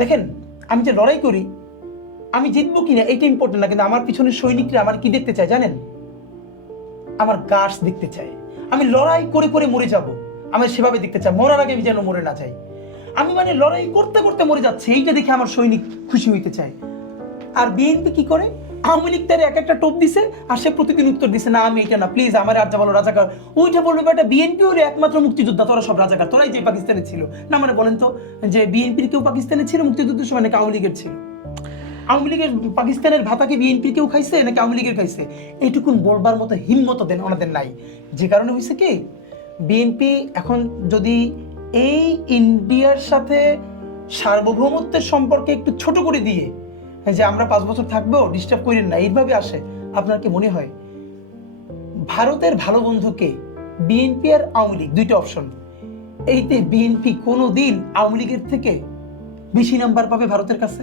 দেখেন, আমি যে লড়াই করি, আমি জিতবো কিনা এটা ইম্পর্টেন্ট না, কিন্তু আমার পিছনের সৈনিকরা আমার কি দেখতে চায় জানেন? আমার গাছ দেখতে চায়। আমি লড়াই করে করে মরে যাব, আমি সেভাবে দেখতে চাই, মরার আগে আমি যেন মরে না যাই। আমি মানে লড়াই করতে করতে মরে যাচ্ছে, এইটা দেখে আমার সৈনিক খুশি হইতে চায়। আর বিএনপি কি করে? আওয়ামী লীগ তার এক একটা টোপ দিছে, আর সে প্রতিদিন উত্তর দিছে, না আমি এটা না, প্লিজ আমার আর যা বলো রাজাকার। ওইটা বলবে বেটা, বিএনপি হলো একমাত্র মুক্তিযোদ্ধা, তোরা সব রাজাকার, তোরাই যে পাকিস্তানে ছিল না। মানে বলেন তো, যে বিএনপির কেউ পাকিস্তানে ছিল মুক্তিযুদ্ধের সময় নাকি আওয়ামী লীগের ছিল? আওয়ামী লীগের পাকিস্তানের ভাতাকে বিএনপির কেউ খাইছে নাকি আওয়ামী লীগের খাইছে? এইটুকুন বলবার মতো হিম্মত দেন ওনাদের নাই। যে কারণে হয়েছে কি, বিএনপি এখন যদি এই ইন্ডিয়ার সাথে সার্বভৌমত্বের সম্পর্কে একটু ছোট করে দিয়ে, যে আমরা 5 বছর থাকবো, ডিস্টার্ব করেন না, এইভাবে আসে, আপনার কি মনে হয় ভারতের ভালো বন্ধুকে? বিএনপি আর আওয়ামী লীগ দুইটা অপশন, এইতে বিএনপি কোনোদিন আওয়ামী লীগের থেকে বেশি নাম্বার পাবে ভারতের কাছে?